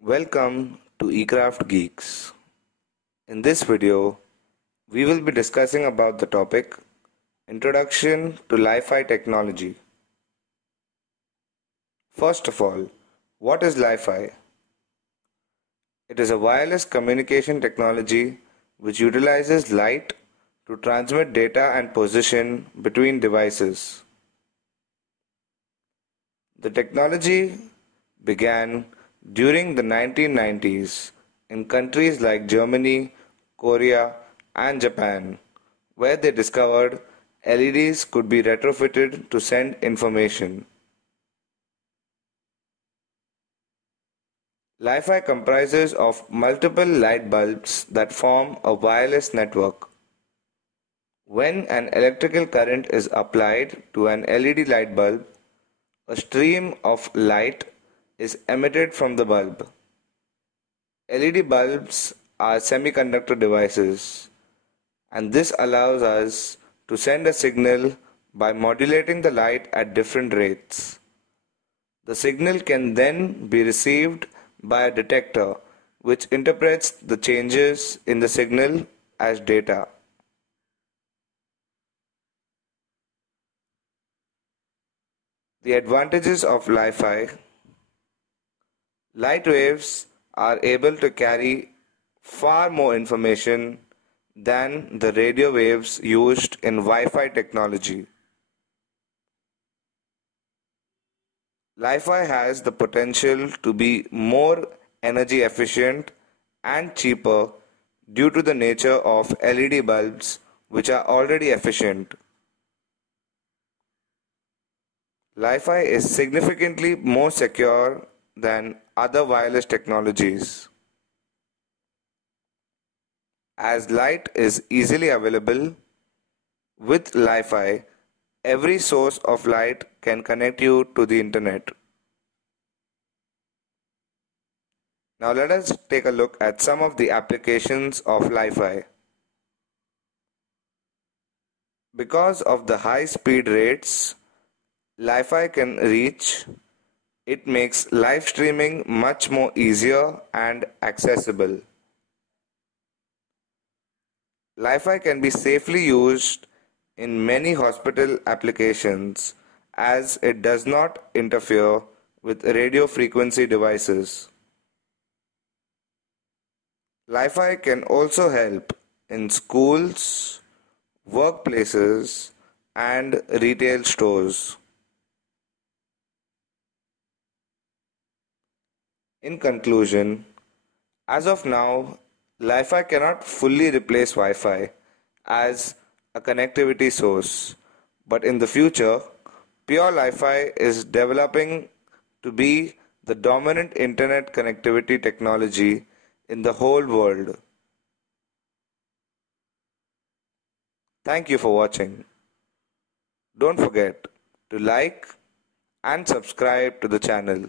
Welcome to eCraft Geeks. In this video, we will be discussing about the topic Introduction to Li-Fi Technology. First of all, what is Li-Fi? It is a wireless communication technology which utilizes light to transmit data and position between devices. The technology began during the 1990s in countries like Germany, Korea, and Japan, where they discovered LEDs could be retrofitted to send information. Li-Fi comprises of multiple light bulbs that form a wireless network. When an electrical current is applied to an LED light bulb, a stream of light is emitted from the bulb. LED bulbs are semiconductor devices, and this allows us to send a signal by modulating the light at different rates. The signal can then be received by a detector, which interprets the changes in the signal as data. The advantages of Li-Fi: light waves are able to carry far more information than the radio waves used in Wi-Fi technology. Li-Fi has the potential to be more energy efficient and cheaper due to the nature of LED bulbs, which are already efficient. Li-Fi is significantly more secure than other wireless technologies. As light is easily available, with Li-Fi, every source of light can connect you to the internet. Now let us take a look at some of the applications of Li-Fi. Because of the high speed rates Li-Fi can reach, it makes live streaming much more easier and accessible. Li-Fi can be safely used in many hospital applications as it does not interfere with radio frequency devices. Li-Fi can also help in schools, workplaces, and retail stores. In conclusion, as of now, Li-Fi cannot fully replace Wi-Fi as a connectivity source, but in the future, pure Li-Fi is developing to be the dominant internet connectivity technology in the whole world. Thank you for watching. Don't forget to like and subscribe to the channel.